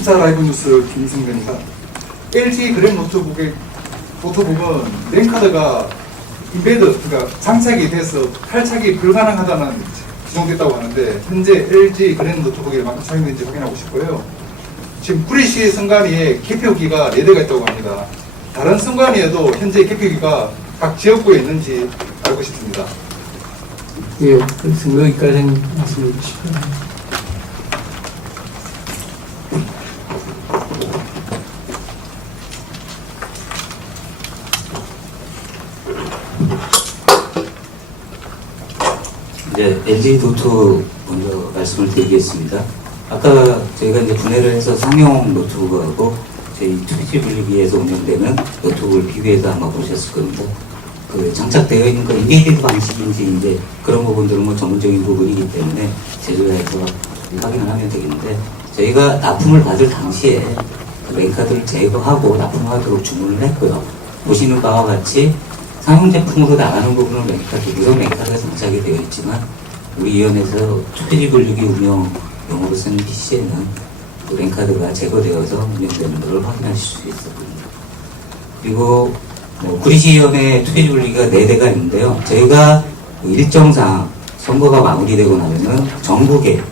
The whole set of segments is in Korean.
24 라이브 뉴스 김승근입니다. LG 그램 노트북은 랜카드가 인베드, 그러니까 장착이 돼서 탈착이 불가능하다는 지정됐다고 하는데, 현재 LG 그램 노트북에 만큼 착용된지 확인하고 싶고요. 지금 구리시 선관위에 개표기가 4대가 있다고 합니다. 다른 선관위에도 현재 개표기가 각 지역구에 있는지 알고 싶습니다. 예, 그래서 여기까지 말씀드리고 싶어요. 이제 LG 노트 먼저 말씀을 드리겠습니다. 아까 저희가 이제 분해를 해서 상용 노트북하고 저희 2PC 분리기에서 운영되는 노트북을 비교해서 아마 보셨을 겁니다. 그 장착되어 있는 건 인베이드 방식인지 이제 그런 부분들은 뭐 전문적인 부분이기 때문에 제조사에서 확인을 하면 되겠는데, 저희가 납품을 받을 당시에 그 랜카드를 제거하고 납품하도록 주문을 했고요. 보시는 바와 같이 상용 제품으로 나가는 부분은 랜카드, 무선 랜카드가 장착이 되어 있지만, 우리 위원회에서 2PC 분리기 운영용으로 쓰는 PC에는 그 랜카드가 제거되어서 운영되는 것을 확인하실 수 있었거든요. 그리고 구리시위원회 2PC 분리기가 4대가 있는데요. 저희가 일정상 선거가 마무리되고 나면은 전국에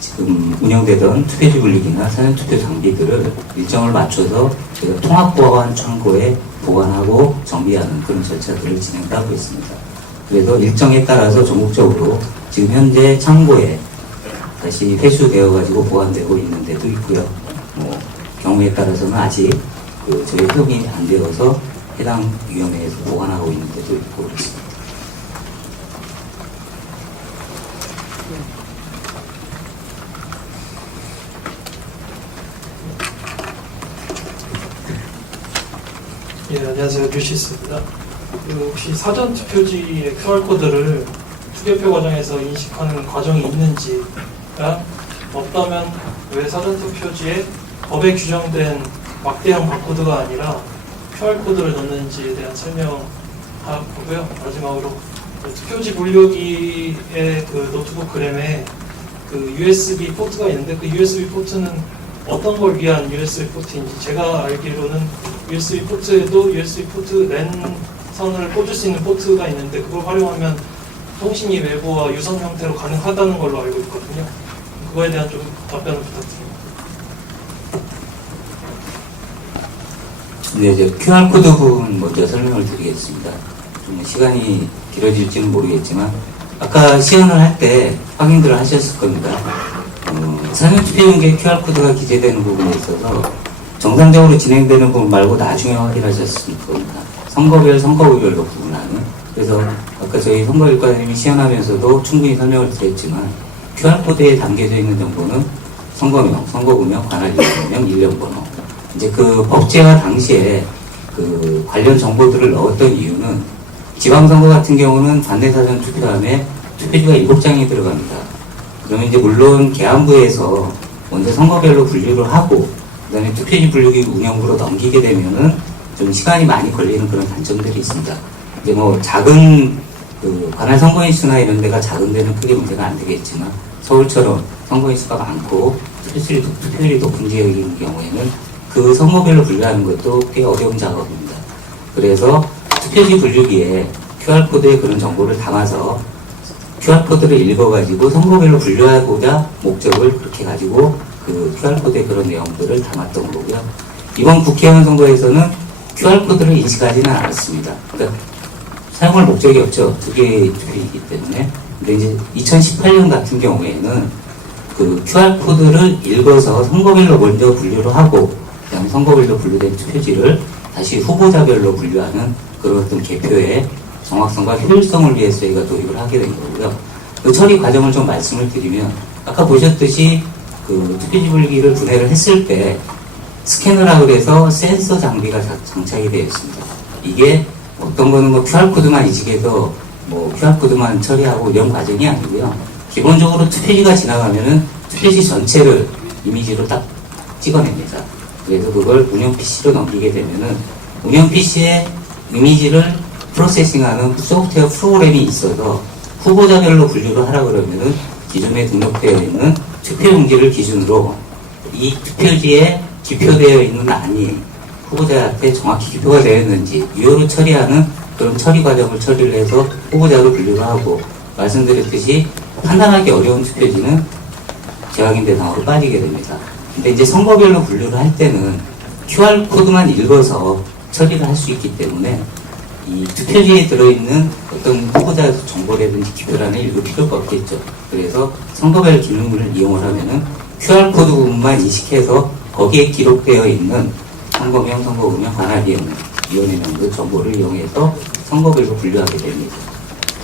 지금 운영되던 2PC 분리기나 사전 투표 장비들을 일정을 맞춰서 저희가 통합보안 창고에 보관하고 정비하는 그런 절차들을 진행하고 있습니다. 그래서 일정에 따라서 전국적으로 지금 현재 창고에 다시 회수되어가지고 보관되고 있는 데도 있고요. 경우에 따라서는 아직 저희 협의가 안 되어서 해당 위원회에서 보관하고 있는 데도 있고 그렇습니다. 예, 안녕하세요. 뉴시스입니다. 혹시 사전투표지의 QR코드를 투개표 과정에서 인식하는 과정이 있는지랑 없다면 왜 사전투표지에 법에 규정된 막대형 바코드가 아니라 QR코드를 넣는지에 대한 설명하고요. 마지막으로 투표지 분류기의 그 노트북 그램에 그 USB 포트가 있는데, 그 USB 포트는 어떤 걸 위한 USB 포트인지, 제가 알기로는 USB 포트에도 USB 포트 랜 선을 꽂을 수 있는 포트가 있는데, 그걸 활용하면 통신이 외부와 유선 형태로 가능하다는 걸로 알고 있거든요. 그거에 대한 좀 답변을 부탁드립니다. 네, 이제 QR코드 부분 먼저 설명을 드리겠습니다. 좀 시간이 길어질지는 모르겠지만, 아까 시연을 할 때 확인들을 하셨을 겁니다. 사전투표용기에 QR코드가 기재되는 부분에 있어서 정상적으로 진행되는 부분 말고 나중에 확인하셨을 겁니다. 선거별로 구분하는. 그래서 아까 저희 선거일과님이 시연하면서도 충분히 설명을 드렸지만, QR코드에 담겨져 있는 정보는 선거명, 선거구명, 관할 일정명, 일련번호. 이제 그 법제화 당시에 그 관련 정보들을 넣었던 이유는, 지방선거 같은 경우는 관내사전 투표함에 투표지가 7장이 들어갑니다. 그러면 이제 물론 계안부에서 먼저 선거별로 분류를 하고 그 다음에 투표지 분류기 운영부로 넘기게 되면은 좀 시간이 많이 걸리는 그런 단점들이 있습니다. 이제 뭐 작은 그 관할 선거인수나 이런 데가 작은 데는 크게 문제가 안 되겠지만, 서울처럼 선거인수가 많고 투표율이 높은 지역인 경우에는 그 선거별로 분류하는 것도 꽤 어려운 작업입니다. 그래서 투표지 분류기에 QR코드에 그런 정보를 담아서 QR코드를 읽어가지고 선거별로 분류하고자 목적을 그렇게 가지고 그 QR코드에 그런 내용들을 담았던 거고요. 이번 국회의원 선거에서는 QR코드를 인식하지는 않았습니다. 그러니까 사용할 목적이 없죠. 두 개의 투표이기 때문에. 근데 이제 2018년 같은 경우에는 그 QR코드를 읽어서 선거별로 먼저 분류를 하고, 그다음에 선거별로 분류된 투표지를 다시 후보자별로 분류하는 그런 어떤 개표의 정확성과 효율성을 위해서 저희가 도입을 하게 된 거고요. 그 처리 과정을 좀 말씀을 드리면, 아까 보셨듯이 그 투표지 분류기를 분해를 했을 때 스캐너라고 해서 센서 장비가 장착이 되어 있습니다. 이게 어떤 거는 뭐 QR코드만 인식해서 뭐 QR코드만 처리하고 이런 과정이 아니고요. 기본적으로 투표지가 지나가면은 투표지 전체를 이미지로 딱 찍어냅니다. 그래서 그걸 운영 PC로 넘기게 되면은 운영 PC에 이미지를 프로세싱하는 소프트웨어 프로그램이 있어서 후보자별로 분류를 하라 그러면은 기존에 등록되어 있는 투표용지를 기준으로 이 투표지에 기표되어 있는 안이 후보자한테 정확히 기표가 되어 있는지 유효로 처리하는 그런 처리 과정을 처리를 해서 후보자로 분류를 하고, 말씀드렸듯이 판단하기 어려운 투표지는 재확인 대상으로 빠지게 됩니다. 근데 이제 선거별로 분류를 할 때는 QR코드만 읽어서 처리를 할 수 있기 때문에 이 투표지에 들어있는 어떤 후보자 정보라든지 기표란을 읽을 필요가 없겠죠. 그래서 선거별 기능을 이용을 하면은 QR코드 부분만 인식해서 거기에 기록되어 있는 선거명, 선거구명, 관할위원회 정보를 이용해서 선거별로 분류하게 됩니다.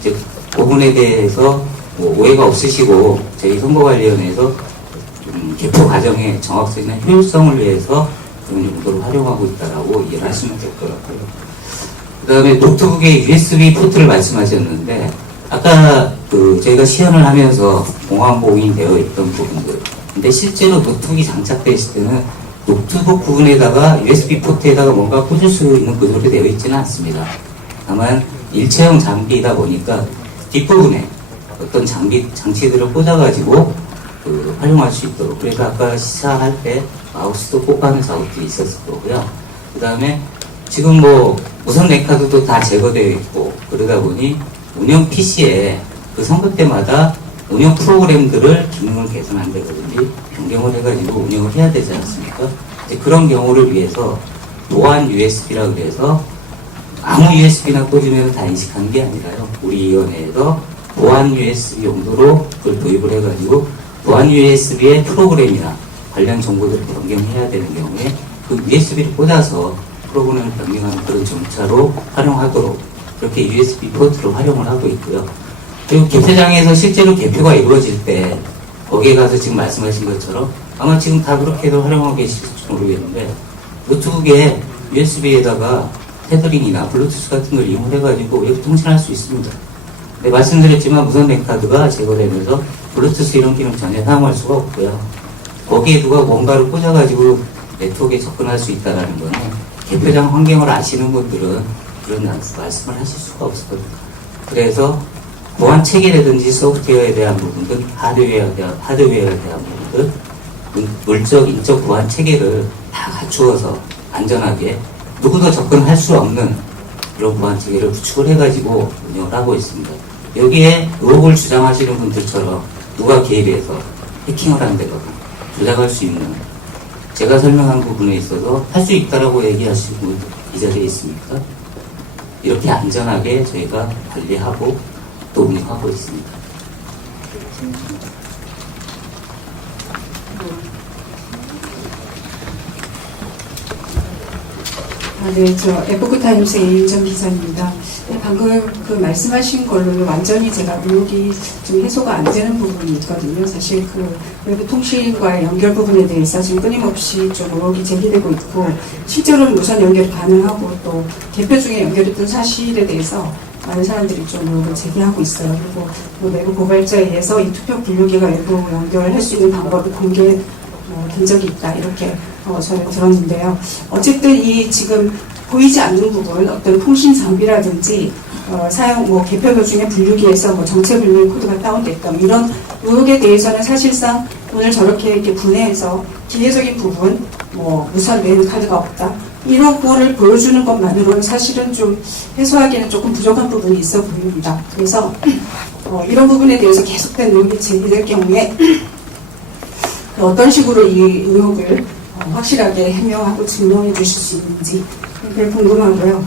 즉, 그 부분에 대해서 뭐 오해가 없으시고 저희 선거관리위원회에서 개표 과정의 정확성이나 효율성을 위해서 그런 용도로 활용하고 있다라고 이해를 하시면 될 것 같고요. 그 다음에 노트북의 USB 포트를 말씀하셨는데, 아까 저희가 시연을 하면서 공안보호인 되어 있던 부분들, 근데 실제로 노트북이 장착되어 있을 때는 노트북 부분에다가 USB 포트에다가 뭔가 꽂을 수 있는 구조로 되어 있지는 않습니다. 다만 일체형 장비이다 보니까 뒷부분에 어떤 장치들을 꽂아가지고 활용할 수 있도록, 그래서 아까 시사할 때 마우스도 꽂아가는 작업들이 있었을 거고요. 그 다음에 지금 뭐 무선 랜카드도 다 제거되어 있고, 그러다 보니 운영 PC에 그 선거 때마다 운영 프로그램들을 기능을 개선한다든지 변경을 해가지고 운영을 해야 되지 않습니까? 이제 그런 경우를 위해서 보안 USB라고 해서 아무 USB나 꽂으면 다 인식하는 게 아니라요. 우리 위원회에서 보안 USB 용도로 그걸 도입을 해가지고 보안 USB의 프로그램이나 관련 정보들을 변경해야 되는 경우에 그 USB를 꽂아서 프로그램을 변경하는 그런 정차로 활용하도록 그렇게 USB 포트로 활용을 하고 있고요. 그리고 개표장에서 실제로 개표가 이루어질 때 거기에 가서 지금 말씀하신 것처럼 아마 지금 다 그렇게도 활용하고 계실지 모르겠는데, 노트북에 USB에다가 테더링이나 블루투스 같은 걸 이용해가지고 이렇게 통신할 수 있습니다. 네, 말씀드렸지만 무선 랜카드가 제거되면서 블루투스 이런 기능 전혀 사용할 수가 없고요. 거기에 누가 뭔가를 꽂아가지고 네트워크에 접근할 수 있다는 거는 개표장 환경을 아시는 분들은 그런 말씀을 하실 수가 없을 겁니다. 그래서 보안 체계라든지 소프트웨어에 대한 부분들, 하드웨어에 대한 부분들, 물적, 인적 보안 체계를 다 갖추어서 안전하게 누구도 접근할 수 없는 그런 보안 체계를 구축을 해가지고 운영을 하고 있습니다. 여기에 의혹을 주장하시는 분들처럼 누가 개입해서 해킹을 한다거나 조작할 수 있는, 제가 설명한 부분에 있어서 할 수 있다라고 얘기하시는 분 이 자리에 있습니까? 이렇게 안전하게 저희가 관리하고 또 운영하고 있습니다. 네, 저 에포크타임스의 이인정 기자입니다. 네, 방금 그 말씀하신 걸로 완전히 제가 의혹이 좀 해소가 안 되는 부분이 있거든요. 사실 그 외부 통신과의 연결 부분에 대해서 지금 끊임없이 좀 의혹이 제기되고 있고, 실제로는 무선 연결이 가능하고 또 개표 중에 연결했던 사실에 대해서 많은 사람들이 좀 의혹을 제기하고 있어요. 그리고 뭐 내부 고발자에 의해서 이 투표 분류기가 외부 연결할 수 있는 방법을 공개된 적이 있다, 이렇게 저는 들었는데요. 어쨌든 이 지금 보이지 않는 부분, 어떤 통신 장비라든지 사용 개표도 중에 분류기에서 정체 분류 코드가 다운됐다, 이런 의혹에 대해서는 사실상 오늘 저렇게 이렇게 분해해서 기계적인 부분, 무선 메인 카드가 없다, 이런 거를 보여주는 것만으로는 사실은 좀 해소하기에는 조금 부족한 부분이 있어 보입니다. 그래서 이런 부분에 대해서 계속된 의혹이 제기될 경우에 어떤 식으로 이 의혹을 확실하게 해명하고 증명해 주실 수 있는지 그게 궁금하고요.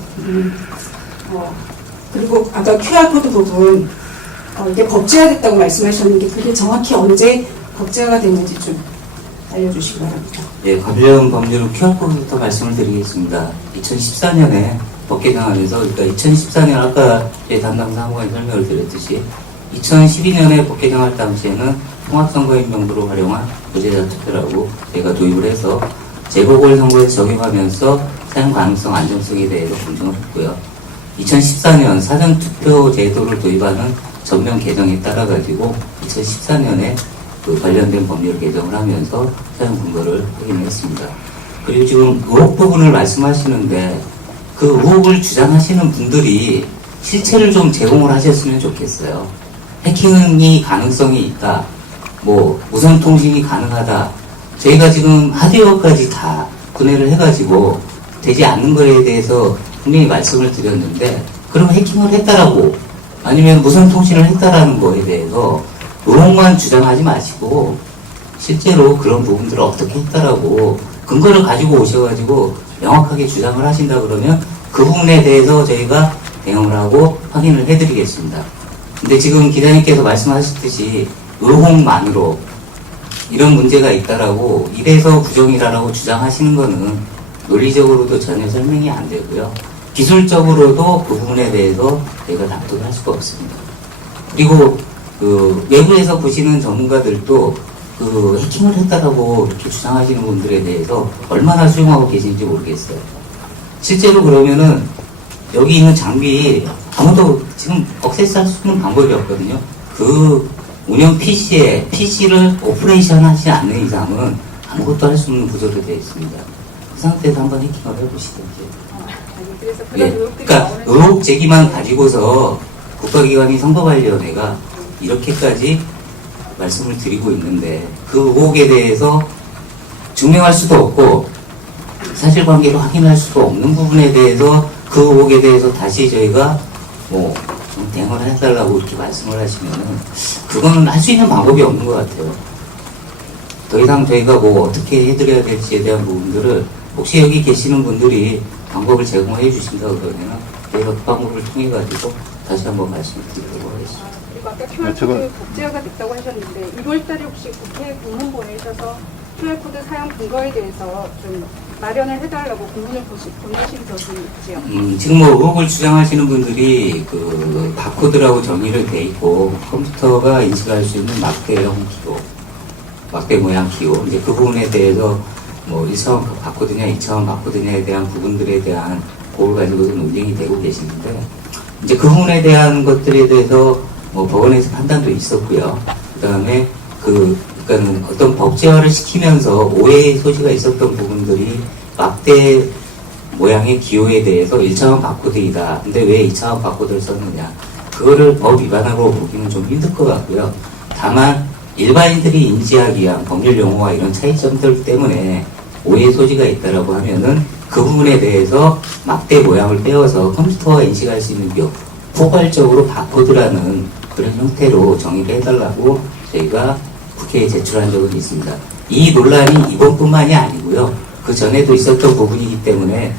그리고 아까 QR코드 부분, 이게 법제화됐다고 말씀하셨는데 그게 정확히 언제 법제화가 됐는지 좀 알려주시기 바랍니다. 예, 관련 법률은 QR코드부터 말씀을 드리겠습니다. 2014년에 법 개정하면서, 그러니까 2014년 아까 제 담당 사무관이 설명을 드렸듯이 2012년에 법 개정할 당시에는 통합선거인 명부로 활용한 무제자 투표라고 저희가 도입을 해서 재보궐선거에 적용하면서 사용 가능성, 안정성에 대해서 검증을 했고요. 2014년 사전투표 제도를 도입하는 전면 개정에 따라 가지고 2014년에 그 관련된 법률 개정을 하면서 사용 근거를 확인을 했습니다. 그리고 지금 의혹 부분을 말씀하시는데 그 의혹을 주장하시는 분들이 실체를 좀 제공을 하셨으면 좋겠어요. 해킹이 가능성이 있다, 무선 통신이 가능하다, 저희가 지금 하드웨어까지 다 분해를 해가지고 되지 않는 거에 대해서 분명히 말씀을 드렸는데, 그러면 해킹을 했다라고 아니면 무선 통신을 했다라는 거에 대해서 의혹만 주장하지 마시고 실제로 그런 부분들을 어떻게 했다라고 근거를 가지고 오셔가지고 명확하게 주장을 하신다 그러면 그 부분에 대해서 저희가 대응을 하고 확인을 해드리겠습니다. 근데 지금 기자님께서 말씀하셨듯이 의혹만으로 이런 문제가 있다라고 이래서 부정이라고 주장하시는 거는 논리적으로도 전혀 설명이 안 되고요. 기술적으로도 그 부분에 대해서 저희가 납득을 할 수가 없습니다. 그리고 그 외부에서 보시는 전문가들도 그 해킹을 했다라고 이렇게 주장하시는 분들에 대해서 얼마나 수용하고 계신지 모르겠어요. 실제로 그러면은 여기 있는 장비 아무도 지금 억세스할 수 있는 방법이 없거든요. 그 운영 PC를 오퍼레이션 하지 않는 이상은 아무것도 할 수 없는 구조로 되어 있습니다. 그 상태에서 한번 해킹을 해보시든지. 예, 그러니까 의혹 제기만 가지고서 국가기관인 선거관리위원회가 이렇게까지 말씀을 드리고 있는데 그 의혹에 대해서 증명할 수도 없고 사실관계로 확인할 수도 없는 부분에 대해서 그 의혹에 대해서 다시 저희가 뭐 대응을 해달라고 이렇게 말씀을 하시면은 그거는 할 수 있는 방법이 없는 것 같아요. 더 이상 저희가 뭐 어떻게 해드려야 될지에 대한 부분들을 혹시 여기 계시는 분들이 방법을 제공해 주신다 그러면 저희가 그 방법을 통해 가지고 다시 한번 말씀드리도록 하겠습니다. 그리고 아까 QR코드 국제화가 됐다고 하셨는데 1월달에 혹시 국회에 공문 보내셔서 QR코드 사용 근거에 대해서 좀 마련을 해달라고 공문을 보내신 적이 있지요? 지금 뭐 의혹을 주장하시는 분들이 그 바코드라고 정의를 돼 있고 컴퓨터가 인식할 수 있는 막대형 기호, 막대 모양 기호, 이제 그 부분에 대해서 뭐 1차원 바코드냐 2차원 바코드냐에 대한 부분들에 대한 그걸 가지고서 논쟁이 되고 계시는데 이제 그 부분에 대한 것들에 대해서 뭐 법원에서 판단도 있었고요. 그 다음에 그러니까는 어떤 법제화를 시키면서 오해의 소지가 있었던 부분들이 막대 모양의 기호에 대해서 1차원 바코드이다. 근데 왜 2차원 바코드를 썼느냐. 그거를 법 위반으로 보기는 좀 힘들 것 같고요. 다만 일반인들이 인지하기 위한 법률 용어와 이런 차이점들 때문에 오해의 소지가 있다라고 하면은 그 부분에 대해서 막대 모양을 떼어서 컴퓨터가 인식할 수 있는 기호, 포괄적으로 바코드라는 그런 형태로 정의를 해달라고 저희가 국회에 제출한 적은 있습니다. 이 논란이 이번뿐만이 아니고요. 그 전에도 있었던 부분이기 때문에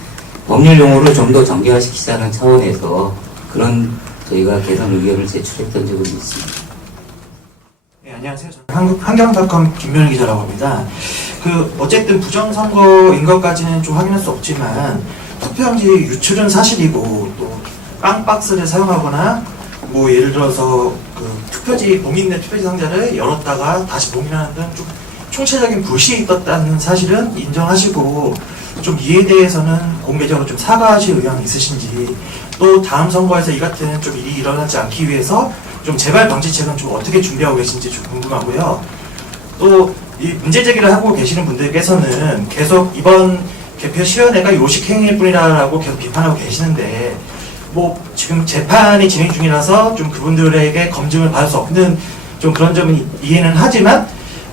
법률 용어를 좀 더 정교화시키자는 차원에서 그런 저희가 개선 의견을 제출했던 적은 있습니다. 네, 안녕하세요. 저는 한경닷컴 김명일 기자라고 합니다. 어쨌든 부정선거인 것까지는 좀 확인할 수 없지만 투표용지 유출은 사실이고 또 빵박스를 사용하거나 뭐 예를 들어서 봄이 있는 투표지 상자를 열었다가 다시 봉인하는 등 좀 총체적인 불신이 있었다는 사실은 인정하시고 좀 이에 대해서는 공개적으로 좀 사과하실 의향이 있으신지, 또 다음 선거에서 이 같은 좀 일이 일어나지 않기 위해서 좀 재발 방지책은 좀 어떻게 준비하고 계신지 좀 궁금하고요. 또 이 문제 제기를 하고 계시는 분들께서는 계속 이번 개표시연회가 요식행위일 뿐이라고 계속 비판하고 계시는데, 뭐 지금 재판이 진행 중이라서 좀 그분들에게 검증을 받을 수 없는 좀 그런 점은 이해는 하지만,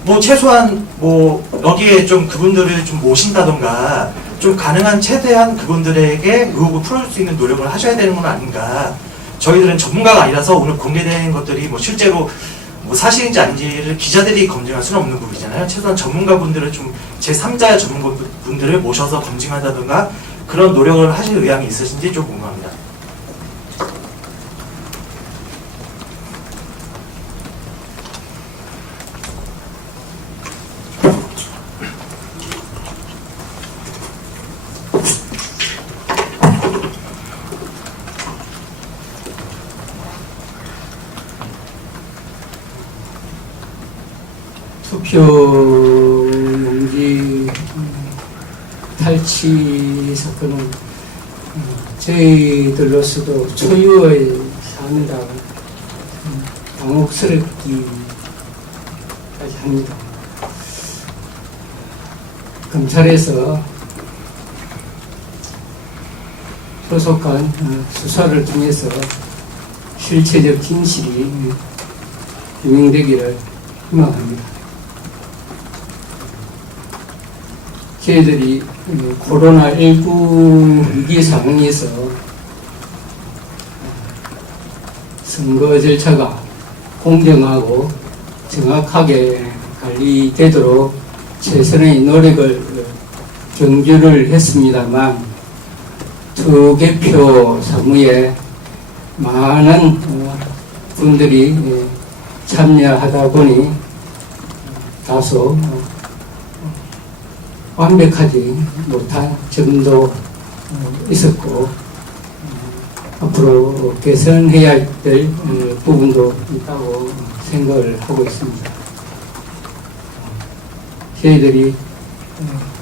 뭐 최소한 뭐 여기에 좀 그분들을 좀 모신다던가 좀 가능한 최대한 그분들에게 의혹을 풀어줄 수 있는 노력을 하셔야 되는 건 아닌가. 저희들은 전문가가 아니라서 오늘 공개된 것들이 뭐 실제로 뭐 사실인지 아닌지를 기자들이 검증할 수는 없는 부분이잖아요. 최소한 전문가분들을 좀 제3자 전문가분들을 모셔서 검증한다던가 그런 노력을 하실 의향이 있으신지 좀 궁금합니다. 투표용지 탈취 사건은 저희들로서도 초유의 사안이라 당혹스럽기까지 합니다. 검찰에서 소속한 수사를 통해서 실체적 진실이 규명되기를 희망합니다. 저희들이 코로나19 위기 상황에서 선거 절차가 공정하고 정확하게 관리되도록 최선의 노력을 경주를 했습니다만 투개표 사무에 많은 분들이 참여하다 보니 다소 완벽하지 못한 점도 있었고 앞으로 개선해야 될 부분도 있다고 생각을 하고 있습니다. 저희들이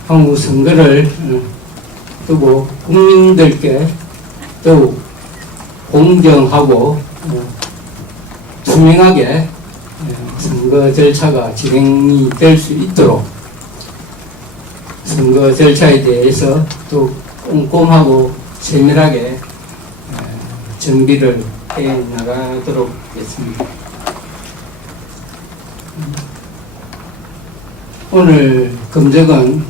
한국 선거를 두고 국민들께 더욱 공정하고 투명하게 선거 절차가 진행이 될 수 있도록 선거 절차에 대해서 또 꼼꼼하고 세밀하게 준비를 해 나가도록 하겠습니다. 오늘 검적은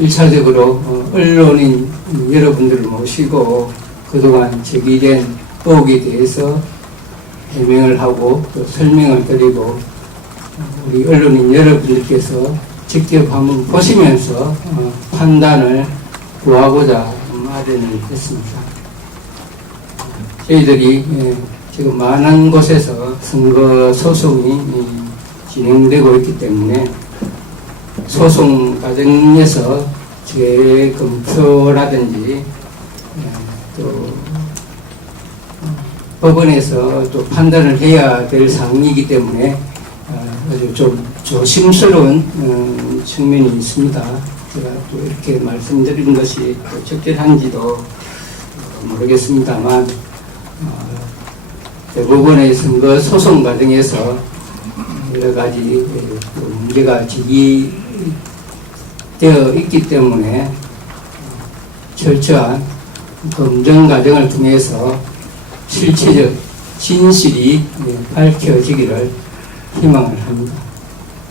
1차적으로 언론인 여러분들을 모시고 그동안 제기된 의혹에 대해서 해명을 하고 또 설명을 드리고 우리 언론인 여러분들께서 직접 한번 보시면서 판단을 구하고자 마련을 했습니다. 저희들이 지금 많은 곳에서 선거 소송이 진행되고 있기 때문에 소송 과정에서 재검토라든지 또 법원에서 또 판단을 해야 될 사항이기 때문에 아주 좀 조심스러운 측면이 있습니다. 제가 또 이렇게 말씀드린 것이 적절한지도 모르겠습니다만 대법원의 선거 소송 과정에서 여러 가지 문제가 제기되어 있기 때문에 철저한 검증 과정을 통해서 실체적 진실이 밝혀지기를 희망을 합니다.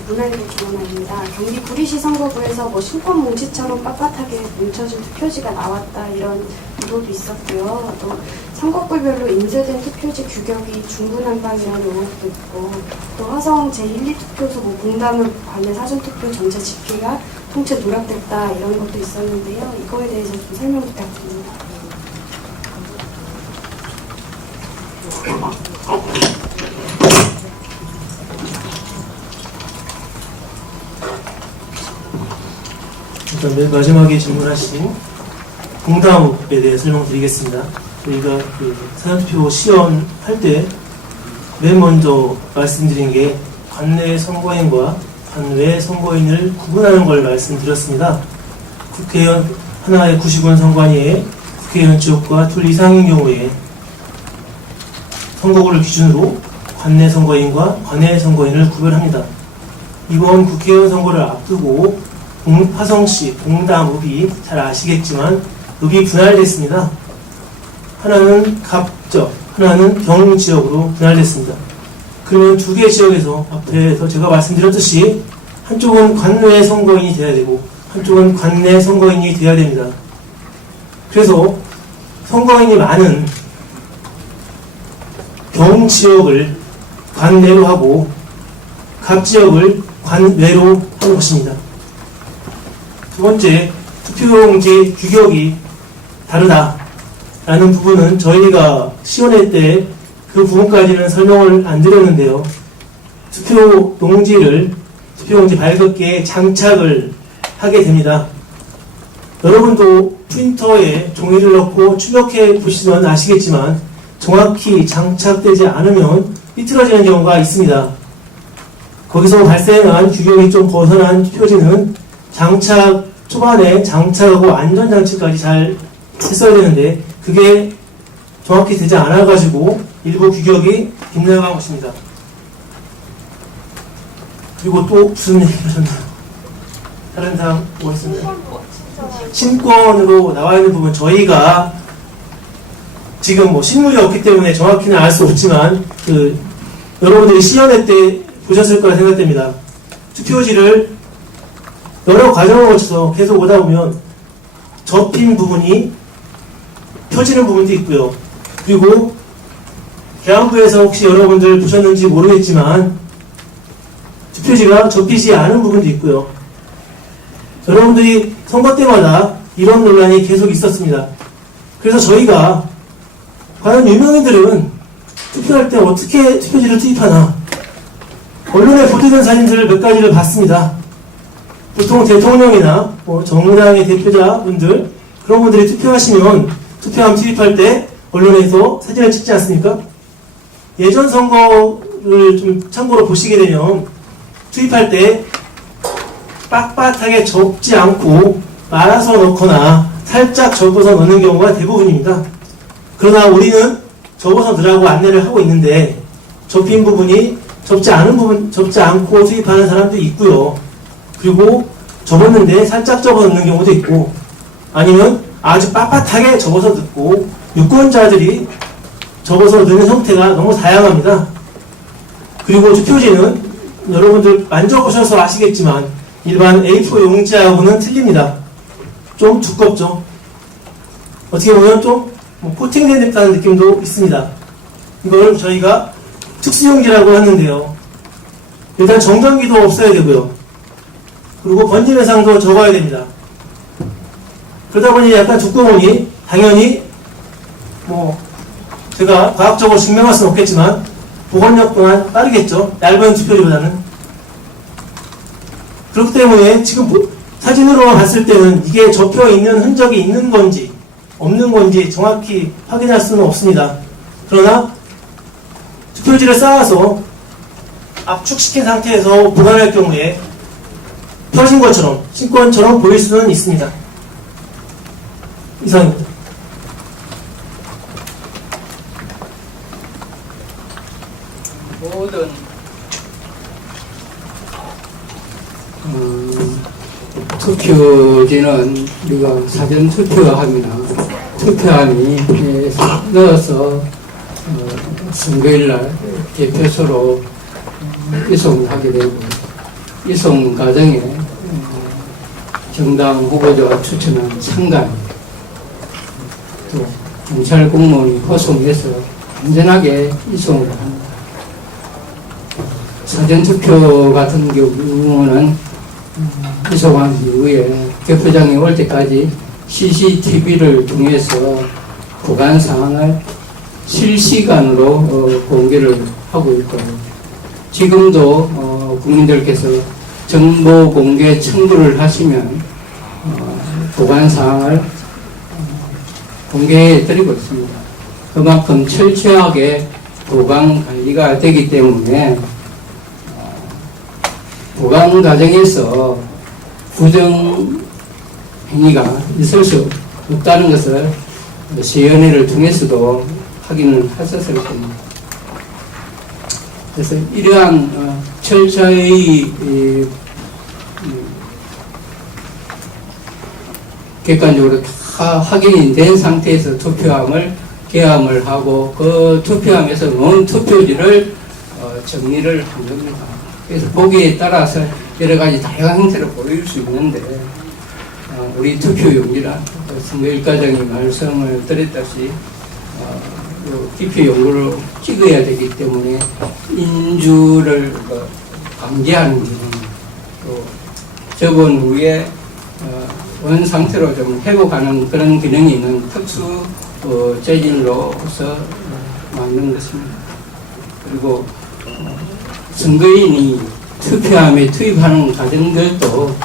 문화일보 김원아입니다. 경기 구리시 선거구에서 신권 뭉치처럼 빳빳하게 뭉쳐진 투표지가 나왔다 이런 의혹도 있었고요. 또 선거구별로 인쇄된 투표지 규격이 중구난방이라는 의혹도 있고 또 화성 제1, 2투표소 공담을 관내 사전투표 전체 집계가 통째 누락됐다 이런 것도 있었는데요. 이거에 대해서 좀 설명 부탁드립니다. 맨 마지막에 질문하신 공담에 대해 설명드리겠습니다. 저희가 그 사전투표 시연할 때 맨 먼저 말씀드린 게 관내 선거인과 관외 선거인을 구분하는 걸 말씀드렸습니다. 국회의원 하나의 90원 선관위에 국회의원 지역과 둘 이상인 경우에 선거구를 기준으로 관내 선거인과 관외 선거인을 구별합니다. 이번 국회의원 선거를 앞두고 화성시 공담읍이 잘 아시겠지만 읍이 분할됐습니다. 하나는 갑적, 하나는 경지역으로 분할됐습니다. 그러면 두 개 지역에서 앞에서 제가 말씀드렸듯이 한쪽은 관외 선거인이 돼야 되고 한쪽은 관내 선거인이 돼야 됩니다. 그래서 선거인이 많은 경지역을 관내로 하고 갑지역을 관외로 하는 것입니다. 두 번째, 투표용지 규격이 다르다라는 부분은 저희가 시연회 때 그 부분까지는 설명을 안 드렸는데요. 투표용지 밝게 장착을 하게 됩니다. 여러분도 프린터에 종이를 넣고 출력해 보시면 아시겠지만 정확히 장착되지 않으면 삐뚤어지는 경우가 있습니다. 거기서 발생한 규격이 좀 벗어난 투표지는 초반에 장착하고 안전장치까지 잘 했어야 되는데 그게 정확히 되지 않아가지고 일부 규격이 빗나간 것입니다. 그리고 또 무슨 얘기를 하셨나요? 다른 사항 뭐 있습니다. 신권으로 나와 있는 부분 저희가 지금 뭐 실물이 없기 때문에 정확히는 알 수 없지만 여러분들이 시연회 때 보셨을 거라 생각됩니다. 투표지를 여러 과정을 거쳐서 계속 오다 보면 접힌 부분이 펴지는 부분도 있고요. 그리고 계엄부에서 혹시 여러분들 보셨는지 모르겠지만 투표지가 접히지 않은 부분도 있고요. 여러분들이 선거 때마다 이런 논란이 계속 있었습니다. 그래서 저희가 과연 유명인들은 투표할 때 어떻게 투표지를 투입하나 언론에 보도된 사진들을 몇 가지를 봤습니다. 보통 대통령이나 정당의 대표자분들 그런 분들이 투표하시면 투표함 투입할 때 언론에서 사진을 찍지 않습니까? 예전 선거를 좀 참고로 보시게 되면 투입할 때 빳빳하게 접지 않고 말아서 넣거나 살짝 접어서 넣는 경우가 대부분입니다. 그러나 우리는 접어서 넣으라고 안내를 하고 있는데 접힌 부분이 접지 않고 투입하는 사람도 있고요. 그리고 접었는데 살짝 접어 넣는 경우도 있고 아니면 아주 빳빳하게 접어서 넣고 유권자들이 접어서 넣는 형태가 너무 다양합니다. 그리고 투표지는 여러분들 만져보셔서 아시겠지만 일반 A4 용지하고는 틀립니다. 좀 두껍죠. 어떻게 보면 좀 코팅된 듯한 느낌도 있습니다. 이걸 저희가 특수용지라고 하는데요. 일단 정전기도 없어야 되고요. 그리고 번짐 해상도 적어야 됩니다. 그러다 보니 약간 두꺼우니 당연히 제가 과학적으로 증명할 수는 없겠지만 보관력 또한 빠르겠죠. 얇은 투표지보다는. 그렇기 때문에 지금 사진으로 봤을 때는 이게 접혀 있는 흔적이 있는 건지 없는 건지 정확히 확인할 수는 없습니다. 그러나 투표지를 쌓아서 압축시킨 상태에서 보관할 경우에 펴진 것처럼 신권처럼 보일 수는 있습니다. 이상입니다. 모든 투표지는 우리가 사전 투표하면 투표함이 넣어서 선거일날 개표소로 이송하게 되고 이송 과정에 정당 후보자가 추천한 상관 또 경찰 공무원이 호송해서 안전하게 이송을 합니다. 사전투표 같은 경우는 이송한 이후에 개표장에 올 때까지 CCTV를 통해서 보관 사항을 실시간으로 공개를 하고 있고 지금도 국민들께서 정보 공개 청구를 하시면 보관 사항을 공개해 드리고 있습니다. 그만큼 철저하게 보관 관리가 되기 때문에 보관 과정에서 부정 행위가 있을 수 없다는 것을 시연회를 통해서도 확인을 하셨을 겁니다. 그래서 이러한 철저히 객관적으로 다 확인이 된 상태에서 투표함을 개함을 하고 그 투표함에서 놓은 투표지를 정리를 한 겁니다. 그래서 보기에 따라서 여러 가지 다양한 형태로 보일 수 있는데 우리 투표용지란 선거일 과장이 말씀을 드렸다시피 기표 연구를 찍어야 되기 때문에 인주를 방지하는 기능 또 접은 후에 원 상태로 좀 회복하는 그런 기능이 있는 특수 재질로서 만든 것입니다. 그리고 선거인이 투표함에 투입하는 과정들도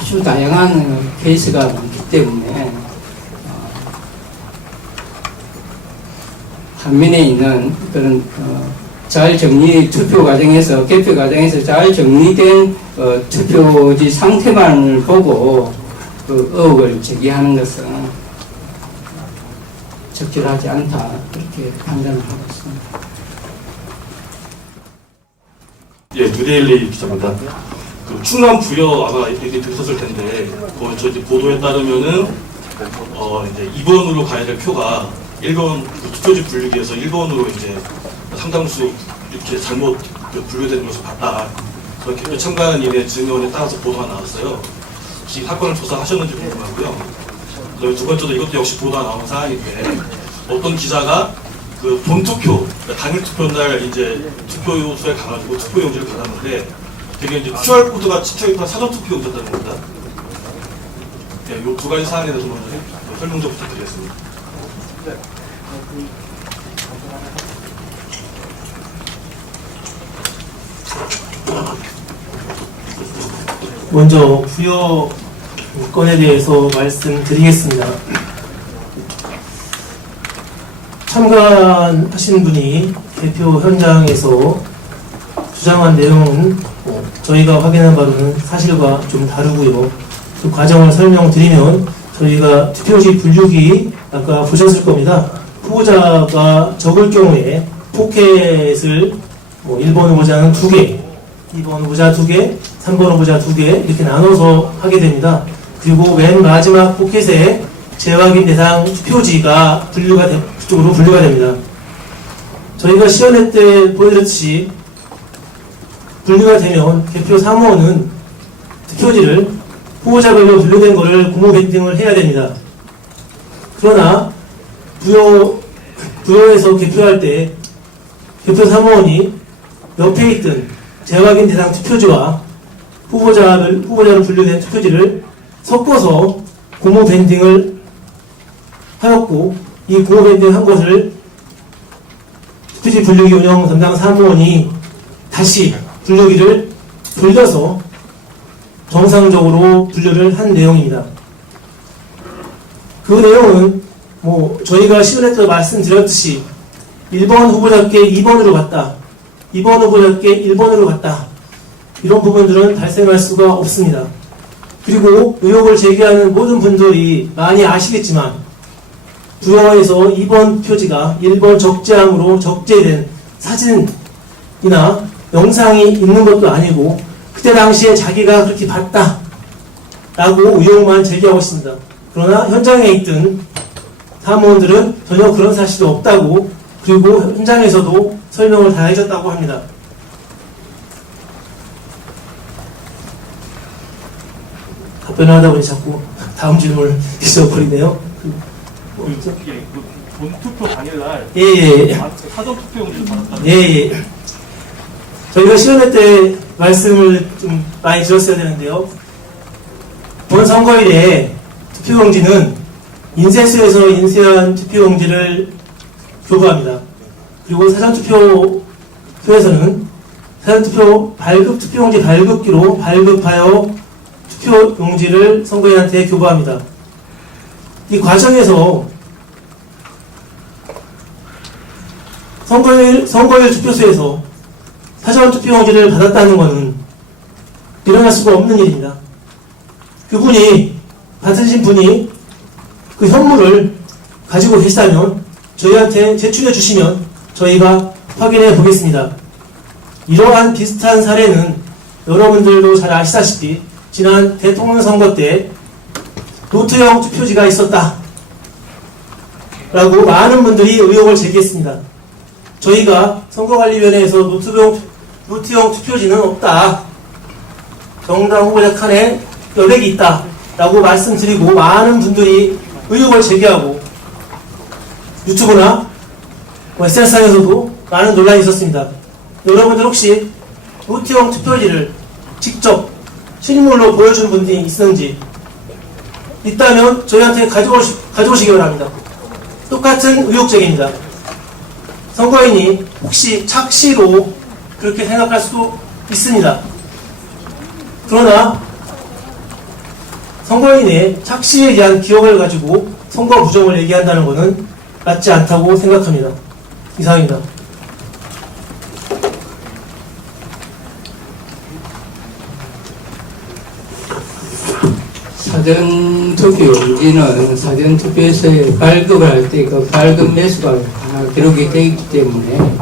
아주 다양한 케이스가 많기 때문에 한면에 있는 그런 잘 정리 투표 과정에서 개표 과정에서 잘 정리된 투표지 상태만을 보고 그 의혹을 제기하는 것은 적절하지 않다 그렇게 판단을 하고 있습니다. 예, 뉴데일리 기자입니다. 그 충남 부여 아마 얘기 들으셨을 텐데, 저 이제 보도에 따르면은 이제 2번으로 가야 될 표가 1번 그 투표지 분류기에서 1번으로 이제 상당수 이렇게 잘못 분류되는 것을 봤다. 그런 개표 참관인의 증언에 따라서 보도가 나왔어요. 혹시 사건을 조사하셨는지 궁금하고요. 그다음에 두 번째도 이것도 역시 보도가 나온 사안인데 어떤 기자가 그 본투표, 그러니까 당일 투표날 이제 투표소에 가가지고 투표용지를 받았는데 되게 이제 QR코드가 찍혀있던 사전투표용지였다는 겁니다. 네, 이 두 가지 사안에 대해서 먼저 설명 좀 부탁드리겠습니다. 먼저 부여 건에 대해서 말씀드리겠습니다. 참관하신 분이 개표 현장에서 주장한 내용은 저희가 확인한 바로는 사실과 좀 다르고요. 그 과정을 설명드리면 저희가 투표지 분류기 아까 보셨을 겁니다. 후보자가 적을 경우에 포켓을 1번 후보자는 2개, 2번 후보자 2개, 3번 후보자 2개 이렇게 나눠서 하게 됩니다. 그리고 맨 마지막 포켓에 재확인 대상 투표지가 그쪽으로 분류가 됩니다. 저희가 시연회 때 보여드렸듯이 분류가 되면 개표 사무원은 투표지를 후보자별로 분류된 것을 고무 밴딩을 해야 됩니다. 그러나 부여에서 개표할 때 개표 사무원이 옆에 있던 재확인 대상 투표지와 후보자로 분류된 투표지를 섞어서 고무 밴딩을 하였고, 이 고무 밴딩 한 것을 투표지 분류기 운영 담당 사무원이 다시 분류기를 돌려서 정상적으로 분류를 한 내용입니다. 그 내용은 저희가 시연회 때 말씀드렸듯이 1번 후보자께 2번으로 갔다, 2번 후보자께 1번으로 갔다, 이런 부분들은 발생할 수가 없습니다. 그리고 의혹을 제기하는 모든 분들이 많이 아시겠지만 부여에서 2번 표지가 1번 적재함으로 적재된 사진이나 영상이 있는 것도 아니고 그때 당시에 자기가 그렇게 봤다 라고 의혹만 제기하고 있습니다. 그러나 현장에 있던 사무원들은 전혀 그런 사실이 없다고, 그리고 현장에서도 설명을 다 해줬다고 합니다. 답변을 하다 보니 자꾸 다음 질문을 잊어버리네요. 본투표 당일날 사전 투표용지를 받았다. 예. 저희가 시연회 때 말씀을 좀 많이 드렸어야 되는데요. 본 선거일에 투표용지는 인쇄소에서 인쇄한 투표용지를 교부합니다. 그리고 사전투표소에서는 사전투표 투표용지 발급기로 발급하여 투표용지를 선거인한테 교부합니다. 이 과정에서 선거일 투표소에서 사전투표용지를 받았다는 것은 일어날 수가 없는 일입니다. 그분이, 받으신 분이 그 현물을 가지고 계시다면 저희한테 제출해 주시면 저희가 확인해 보겠습니다. 이러한 비슷한 사례는 여러분들도 잘 아시다시피 지난 대통령 선거 때 노트형 투표지가 있었다 라고 많은 분들이 의혹을 제기했습니다. 저희가 선거관리위원회에서 노트형 투표지는 없다, 정당 후보자 칸에 여백이 있다 라고 말씀드리고 많은 분들이 의혹을 제기하고 유튜브나 SNS상에서도 많은 논란이 있었습니다. 여러분들 혹시 노트형 투표지를 직접 실물로 보여준 분들이 있는지 있다면 저희한테 가져오시기 바랍니다. 똑같은 의혹 제기입니다. 선거인이 혹시 착시로 그렇게 생각할 수도 있습니다. 그러나 선거인의 착시에 대한 기억을 가지고 선거 부정을 얘기한다는 것은 맞지 않다고 생각합니다. 이상입니다. 사전투표용지는 사전투표에서 발급을 할 때 그 발급 매수가 기록이 되어 있기 때문에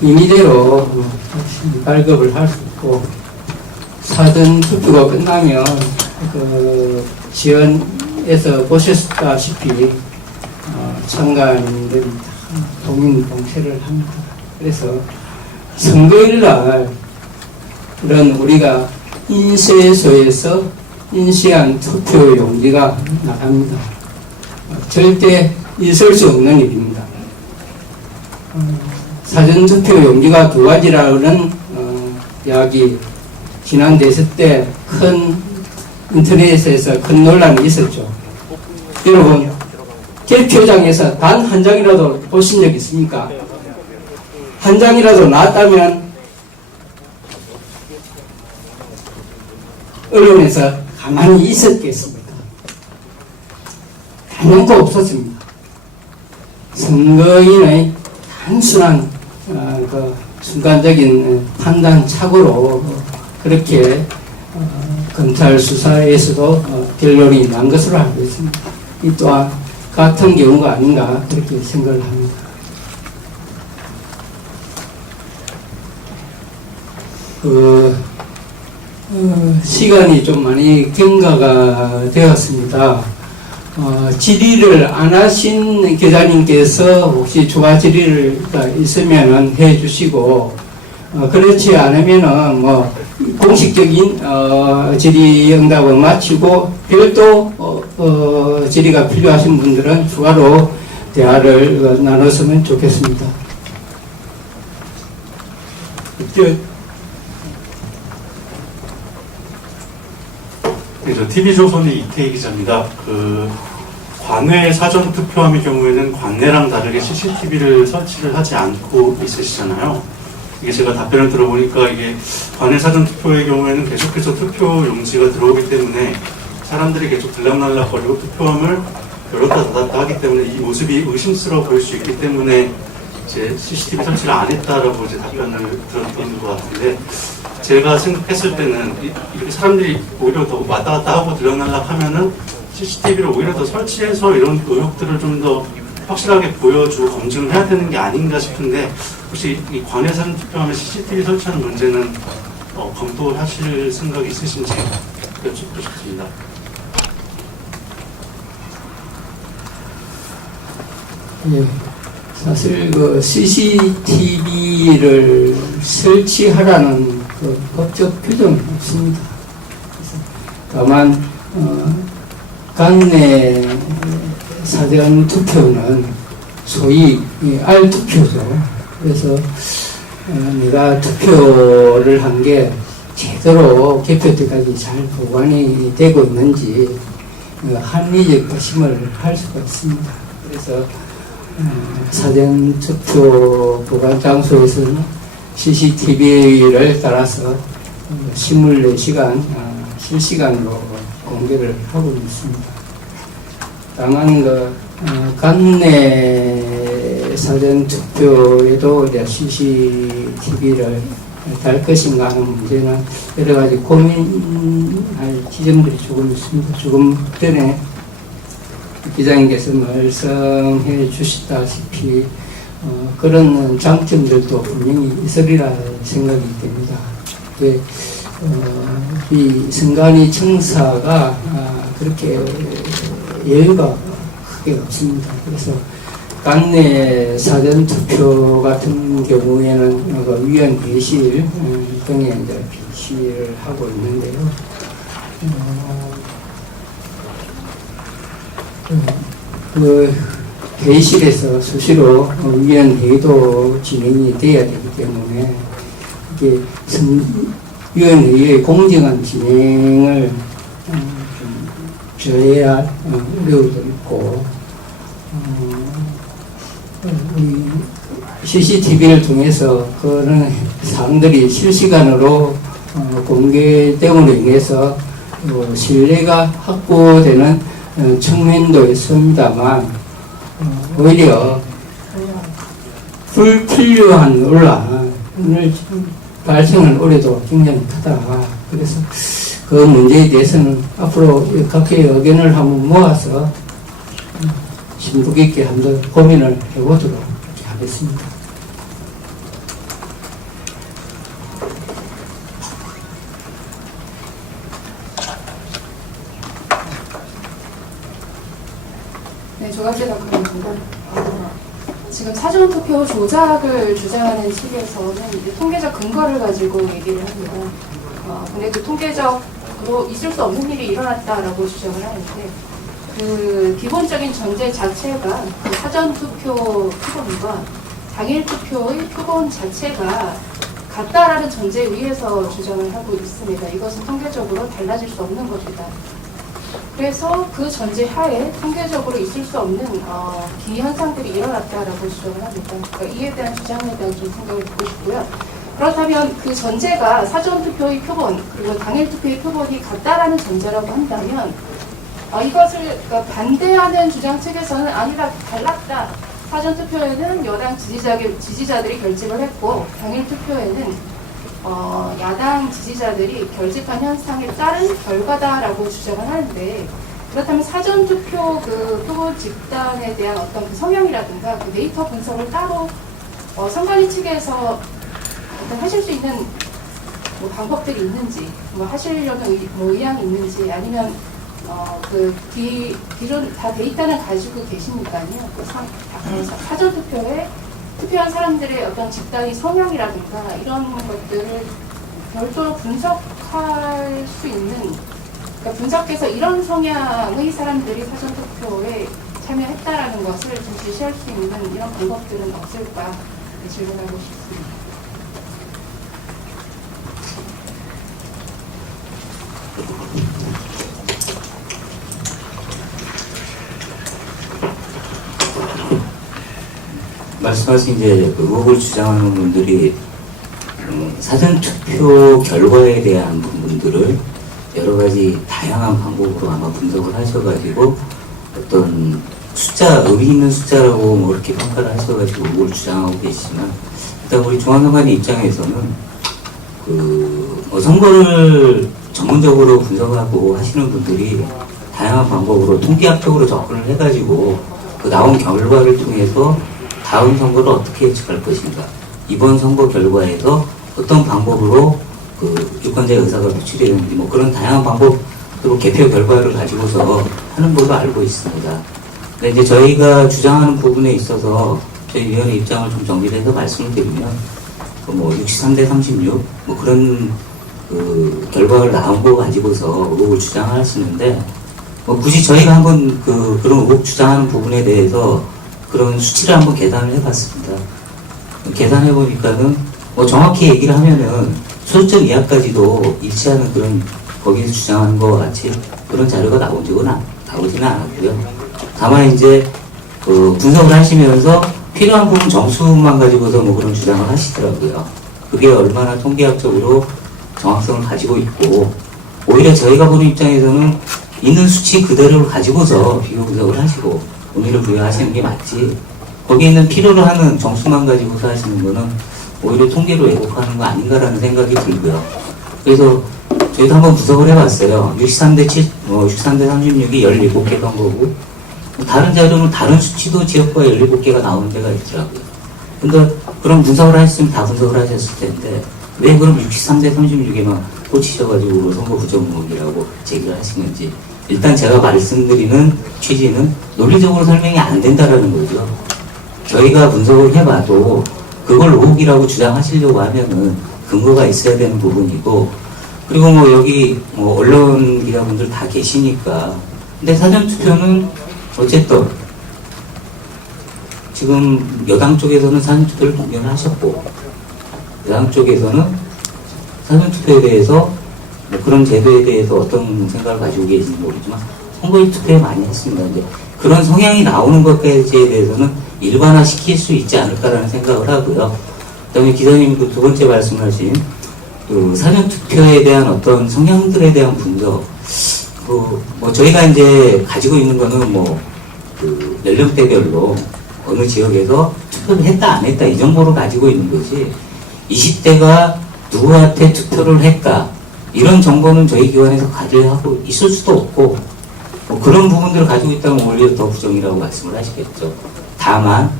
임의대로 발급을 할 수 있고, 사전투표가 끝나면 그 지연에서 보셨다시피 참관인들이 동인 봉쇄를 합니다. 그래서 선거일날 그런 우리가 인쇄소에서 인쇄한 투표 용지가 나갑니다. 절대 있을 수 없는 일입니다. 사전투표 용지가 두 가지라는 이야기, 지난 대선 때 큰 인터넷에서 큰 논란이 있었죠. 여러분, 개표장에서 단 한 장이라도 보신 적 있습니까? 한 장이라도 나왔다면 언론에서 가만히 있었겠습니까? 아무것도 없었습니다. 선거인의 단순한 그 순간적인 판단 착오로 그렇게 검찰 수사에서도 결론이 난 것으로 알고 있습니다. 이 또한 같은 경우가 아닌가 그렇게 생각을 합니다. 시간이 좀 많이 경과가 되었습니다. 질의를 안 하신 기자님께서 혹시 추가 질의가 있으면 해 주시고, 그렇지 않으면은 뭐 공식적인 질의 응답을 마치고 별도 질의가 필요하신 분들은 추가로 대화를 나눴으면 좋겠습니다. 네, 저 TV조선의 이태희 기자입니다. 관외 사전 투표함의 경우에는 관내랑 다르게 CCTV를 설치를 하지 않고 있으시잖아요. 이게 제가 답변을 들어보니까 이게 관외 사전 투표의 경우에는 계속해서 투표 용지가 들어오기 때문에 사람들이 계속 들락날락거리고 투표함을 열었다 닫았다 하기 때문에 이 모습이 의심스러워 보일 수 있기 때문에 이제 CCTV 설치를 안 했다라고 이제 답변을 들었던 것 같은데, 제가 생각했을 때는 이렇게 사람들이 오히려 더 왔다 갔다 하고 들락날락 하면은 CCTV를 오히려 더 설치해서 이런 의혹들을 좀 더 확실하게 보여주고 검증을 해야 되는 게 아닌가 싶은데, 혹시 이 관외 사전 투표함에 CCTV 설치하는 문제는 검토하실 생각이 있으신지 여쭙고 싶습니다. 예, 사실 CCTV를 설치하라는 법적 규정은 없습니다. 다만 관내 사전 투표는 소위 알투표죠. 그래서 내가 투표를 한 게 제대로 개표 때까지 잘 보관이 되고 있는지 합리적 의심을 할 수가 있습니다. 그래서 사전 투표 보관 장소에서는 CCTV를 따라서 24시간 실시간으로 공개를 하고 있습니다. 다만 관내 사전 투표에도 CCTV를 달 것인가 하는 문제는 여러 가지 고민할 지점들이 조금 있습니다. 조금 전에 기자님께서 말씀해 주시다시피 그런 장점들도 분명히 있으리라 생각이 됩니다. 이 선관위 청사가 그렇게 여유가 크게 없습니다. 그래서 관내 사전 투표 같은 경우에는 위원 회의실 등에 이제 비시를 하고 있는데요. 회의실에서 수시로 위원 회의도 진행이 돼야 되기 때문에 이게 위원회의 공정한 진행을 저해야 어려움도 있고, CCTV를 통해서 그런 사항들이 실시간으로 공개됨으로 인해서 신뢰가 확보되는 측면도 있습니다만, 오히려 불필요한 논란을 발생을 올해도 굉장히 크다. 그래서 그 문제에 대해서는 앞으로 각계의 의견을 한번 모아서 심도 깊게 한번 고민을 해보도록 하겠습니다. 네, 조갑재 답변입니다. 지금 사전투표 조작을 주장하는 측에서는 이제 통계적 근거를 가지고 얘기를 합니다. 근데 그 통계적 있을 수 없는 일이 일어났다라고 주장을 하는데 그 기본적인 전제 자체가 그 사전투표 표본과 당일투표의 표본 자체가 같다라는 전제 위에서 주장을 하고 있습니다. 이것은 통계적으로 달라질 수 없는 것이다. 그래서 그 전제 하에 통계적으로 있을 수 없는 기현상들이 일어났다라고 주장을 합니다. 그러니까 이에 대한 주장에 대한 좀 생각을 듣고 싶고요. 그렇다면 그 전제가 사전투표의 표본 그리고 당일투표의 표본이 같다라는 전제라고 한다면 이것을 그러니까 반대하는 주장 측에서는 아니다, 달랐다. 사전투표에는 여당 지지자들이 결집을 했고 당일투표에는 야당 지지자들이 결집한 현상에 따른 결과다라고 주장을 하는데 그렇다면 사전투표 그 표본 집단에 대한 어떤 그 성향이라든가 그 데이터 분석을 따로 선관위 측에서 어떤 하실 수 있는 뭐 방법들이 있는지 뭐 하시려는 의향이 있는지 아니면 기존 다 데이터는 가지고 계시니까요. 사전투표에 투표한 사람들의 어떤 집단의 성향이라든가 이런 것들을 별도로 분석할 수 있는, 그러니까 분석해서 이런 성향의 사람들이 사전투표에 참여했다라는 것을 좀 제시할 수 있는 이런 방법들은 없을까 질문하고 싶습니다. 말씀하신 이제 그 의혹을 주장하는 분들이 사전투표 결과에 대한 부분들을 여러 가지 다양한 방법으로 아마 분석을 하셔가지고 어떤 숫자, 의미 있는 숫자라고 뭐 이렇게 평가를 하셔가지고 의혹을 주장하고 계시지만 일단 우리 중앙선관위 입장에서는 선거를 전문적으로 분석하고 하시는 분들이 다양한 방법으로 통계학적으로 접근을 해가지고 그 나온 결과를 통해서 다음 선거를 어떻게 예측할 것인가, 이번 선거 결과에서 어떤 방법으로 그 유권자의 의사가 표출이 되는지 뭐 그런 다양한 방법으로 개표 결과를 가지고서 하는 걸로 알고 있습니다. 근데 이제 저희가 주장하는 부분에 있어서 저희 위원회 입장을 좀 정리해서 말씀을 드리면 뭐 63대 36 뭐 그런 그 결과를 나온 거 가지고서 의혹을 주장하시는데 뭐 굳이 저희가 한번 그런 의혹 주장하는 부분에 대해서 그런 수치를 한번 계산을 해봤습니다. 계산해 보니까는 뭐 정확히 얘기를 하면은 소수점 이하까지도 일치하는 그런 거기서 주장하는 것과 같이 그런 자료가 나오지는 않았고요. 다만 이제 분석을 하시면서 필요한 부분 점수만 가지고서 뭐 그런 주장을 하시더라고요. 그게 얼마나 통계학적으로 정확성을 가지고 있고 오히려 저희가 보는 입장에서는 있는 수치 그대로를 가지고서 비교 분석을 하시고 의미를 부여하시는 게 맞지, 거기에 있는 필요로 하는 점수만 가지고서 하시는 거는 오히려 통계로 왜곡하는 거 아닌가라는 생각이 들고요. 그래서 저희도 한번 분석을 해봤어요. 63대 36이 17개 선거고 다른 자료는 다른 수치도 지역과 17개가 나오는 데가 있더라고요. 근데 그런 분석을 하셨으면 다 분석을 하셨을 텐데 왜 그럼 63대 36에만 꽂히셔가지고 선거 부정의혹이라고 제기를 하신 건지, 일단 제가 말씀드리는 취지는 논리적으로 설명이 안 된다라는 거죠. 저희가 분석을 해봐도 그걸 의혹이라고 주장하시려고 하면은 근거가 있어야 되는 부분이고, 그리고 뭐 여기 뭐 언론 기자분들 다 계시니까. 근데 사전투표는 어쨌든 지금 여당 쪽에서는 사전투표를 공개를 하셨고 여당 쪽에서는 사전투표에 대해서 뭐 그런 제도에 대해서 어떤 생각을 가지고 계신지 모르지만 선거인 투표에 많이 했습니다. 이제 그런 성향이 나오는 것까지에 대해서는 일반화 시킬 수 있지 않을까라는 생각을 하고요. 그다음에 기자님이 그 두 번째 말씀하신 그 사전투표에 대한 어떤 성향들에 대한 분석, 뭐 저희가 이제 가지고 있는 거는 뭐 그 연령대별로 어느 지역에서 투표를 했다 안 했다 이 정도로 가지고 있는 거지 20대가 누구한테 투표를 했다 이런 정보는 저희 기관에서 가져하고 있을 수도 없고 뭐 그런 부분들을 가지고 있다면 오히려 더 부정이라고 말씀을 하시겠죠. 다만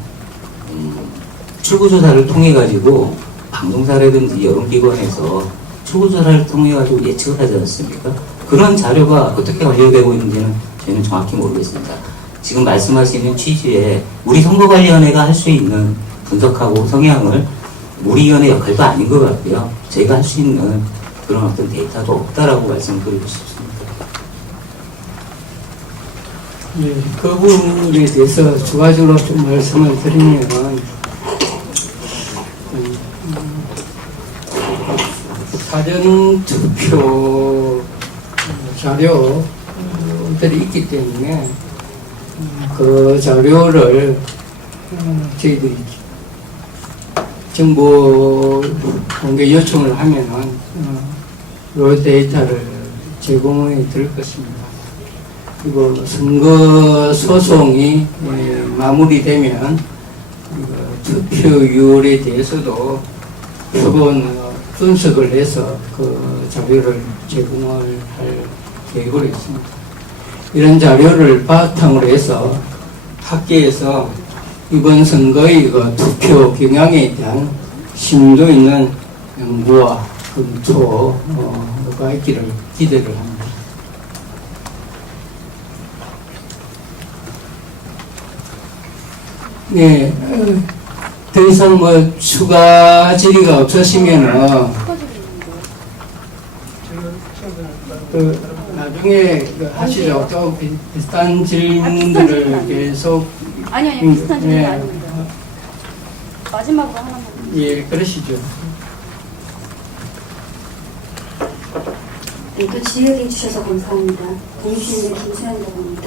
출구조사를 통해 가지고 방송사라든지 여론기관에서 출구조사를 통해 가지고 예측을 하지 않습니까? 그런 자료가 어떻게 관리되고 있는지는 저희는 정확히 모르겠습니다. 지금 말씀하시는 취지에 우리 선거관리위원회가 할 수 있는 분석하고 성향을 우리 위원회 역할도 아닌 것 같고요. 저희가 할 수 있는 그런 어떤 데이터도 없다라고 말씀드리고 싶습니다. 네, 그 부분에 대해서 추가적으로 좀 말씀을 드리면, 사전투표 자료들이 있기 때문에 그 자료를 저희들이 정보 공개 요청을 하면은 이 데이터를 제공해 드릴 것입니다. 그리고 선거 소송이 마무리되면 투표율에 대해서도 표본 분석을 해서 그 자료를 제공을 할 계획으로 있습니다. 이런 자료를 바탕으로 해서 학계에서 이번 선거의 그 투표 경향에 대한 심도 있는 연구와 검토가 있기를 기대를 합니다. 네, 더 이상 뭐 추가 질의가 없으시면은 나중에 하시죠. 또 비슷한 질문들을 계속. 아니 비슷한 질문이 아닙니다. 마지막으로 하나만. 예, 그러시죠. 네, 또 질의해 주셔서 감사합니다. 공시인의 김수현이라고 합니다.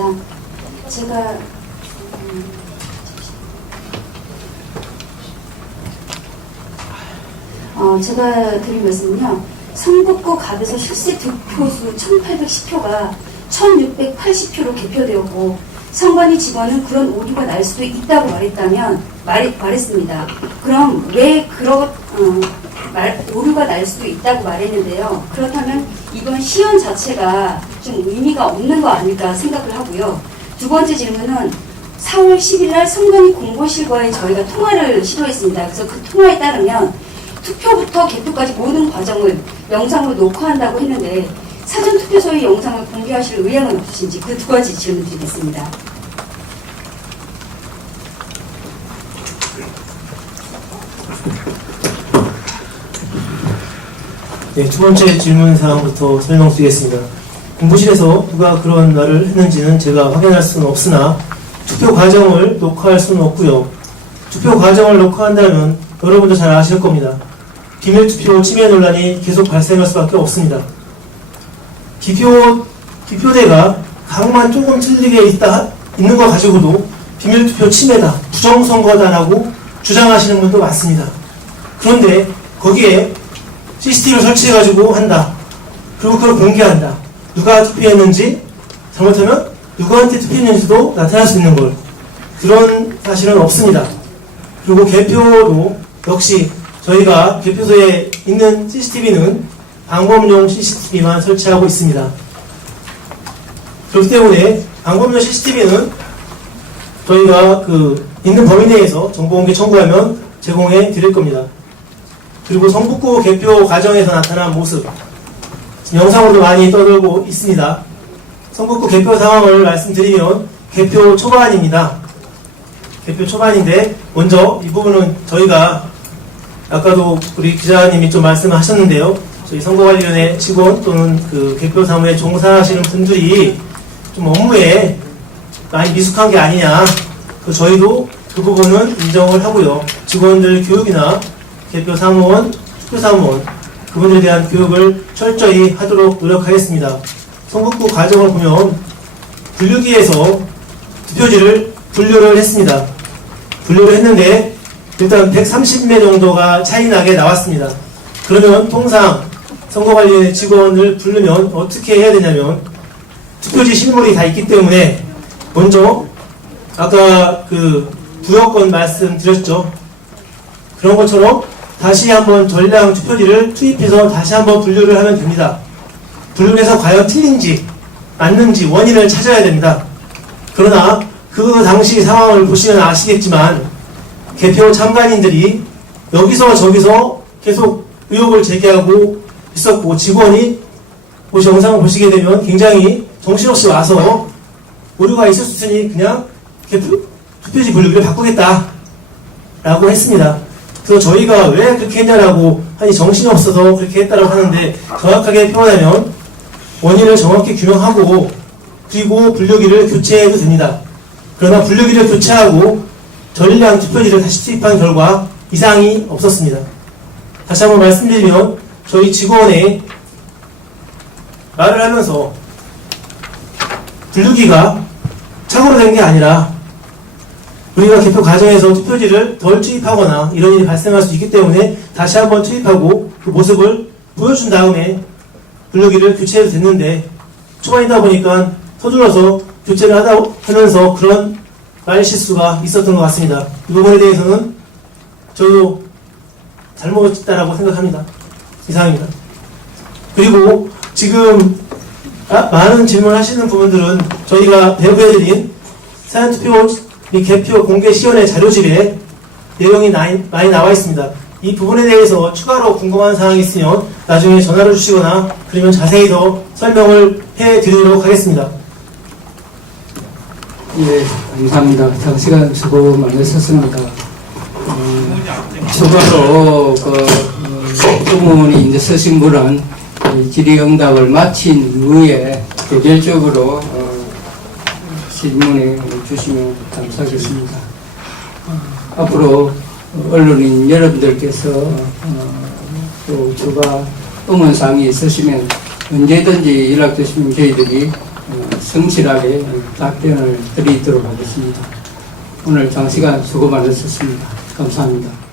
제가 드릴 말씀은요. 선거구 갑에서 실제 득표수 1810표가 1680표로 개표되었고 선관위 직원은 그런 오류가 날 수도 있다고 말했습니다. 그럼 왜 오류가 날 수도 있다고 말했는데요. 그렇다면 이번 시연 자체가 좀 의미가 없는 거 아닐까 생각을 하고요. 두 번째 질문은 4월 10일 날 선관위 공보실과의 저희가 통화를 시도했습니다. 그래서 그 통화에 따르면 투표부터 개표까지 모든 과정을 영상으로 녹화한다고 했는데 사전투표소의 영상을 공개하실 의향은 없으신지 그 두 가지 질문 드리겠습니다. 네, 두 번째 질문 사항부터 설명드리겠습니다. 공보실에서 누가 그런 말을 했는지는 제가 확인할 수는 없으나 투표 과정을 녹화할 수는 없고요. 투표 과정을 녹화한다면 여러분도 잘 아실 겁니다. 비밀투표 침해 논란이 계속 발생할 수밖에 없습니다. 기표대가 각만 조금 틀리게 있는 거 가지고도 비밀투표 침해다, 부정선거다라고 주장하시는 분도 많습니다. 그런데 거기에 CCTV를 설치해가지고 한다. 그리고 그걸 공개한다. 누가 투표했는지, 잘못하면 누구한테 투표했는지도 나타날 수 있는 걸. 그런 사실은 없습니다. 그리고 개표도 역시 저희가 개표소에 있는 CCTV는 방범용 CCTV만 설치하고 있습니다. 그렇기 때문에 방범용 CCTV는 저희가 있는 범위 내에서 정보공개 청구하면 제공해 드릴 겁니다. 그리고 성북구 개표 과정에서 나타난 모습, 지금 영상으로도 많이 떠들고 있습니다. 성북구 개표 상황을 말씀드리면 개표 초반입니다. 개표 초반인데 먼저 이 부분은 저희가 아까도 우리 기자님이 좀 말씀하셨는데요. 저희 선거관리위원회 직원 또는 개표 사무에 종사하시는 분들이 좀 업무에 많이 미숙한 게 아니냐. 저희도 그 부분은 인정을 하고요. 직원들 교육이나 개표 사무원, 투표 사무원 그분들에 대한 교육을 철저히 하도록 노력하겠습니다. 선거구 과정을 보면 분류기에서 투표지를 분류를 했습니다. 분류를 했는데 일단 130매 정도가 차이나게 나왔습니다. 그러면 통상 선거관리 직원을 부르면 어떻게 해야 되냐면 투표지 실물이 다 있기 때문에 먼저 아까 부여권 말씀드렸죠. 그런 것처럼 다시 한번 전량 투표지를 투입해서 다시 한번 분류를 하면 됩니다. 분류를 해서 과연 틀린지 맞는지 원인을 찾아야 됩니다. 그러나 그 당시 상황을 보시면 아시겠지만 개표 참관인들이 여기서 저기서 계속 의혹을 제기하고 있었고 직원이 혹시 영상을 보시게 되면 굉장히 정신없이 와서 오류가 있을 수 있으니 그냥 투표지 분류기를 바꾸겠다 라고 했습니다. 그래서 저희가 왜 그렇게 했냐라고 아니 정신이 없어서 그렇게 했다라고 하는데 정확하게 표현하면 원인을 정확히 규명하고 그리고 분류기를 교체해도 됩니다. 그러나 분류기를 교체하고 전량 투표지를 다시 투입한 결과 이상이 없었습니다. 다시 한번 말씀드리면 저희 직원의 말을 하면서 분류기가 착오로 된 게 아니라 우리가 개표 과정에서 투표지를 덜 투입하거나 이런 일이 발생할 수 있기 때문에 다시 한번 투입하고 그 모습을 보여준 다음에 분류기를 교체해도 됐는데 초반이다 보니까 서둘러서 교체를 하면서 그런 말 실수가 있었던 것 같습니다. 이 부분에 대해서는 저도 잘못했다라고 생각합니다. 이상입니다. 그리고 지금 많은 질문을 하시는 부분들은 저희가 배포해드린 사전투표 및 개표 공개 시연의 자료집에 내용이 많이 나와 있습니다. 이 부분에 대해서 추가로 궁금한 사항이 있으면 나중에 전화를 주시거나 그러면 자세히 더 설명을 해드리도록 하겠습니다. 예, 감사합니다. 장시간 수고 많으셨습니다. 추가로 주문이 이제 쓰신 분은 질의응답을 마친 후에 개별적으로 질문해 주시면 감사하겠습니다. 앞으로 언론인 여러분들께서 또 추가 의문사항이 있으시면 언제든지 연락 주시면 저희들이 성실하게 답변을 드리도록 하겠습니다. 오늘 장시간 수고 많으셨습니다. 감사합니다.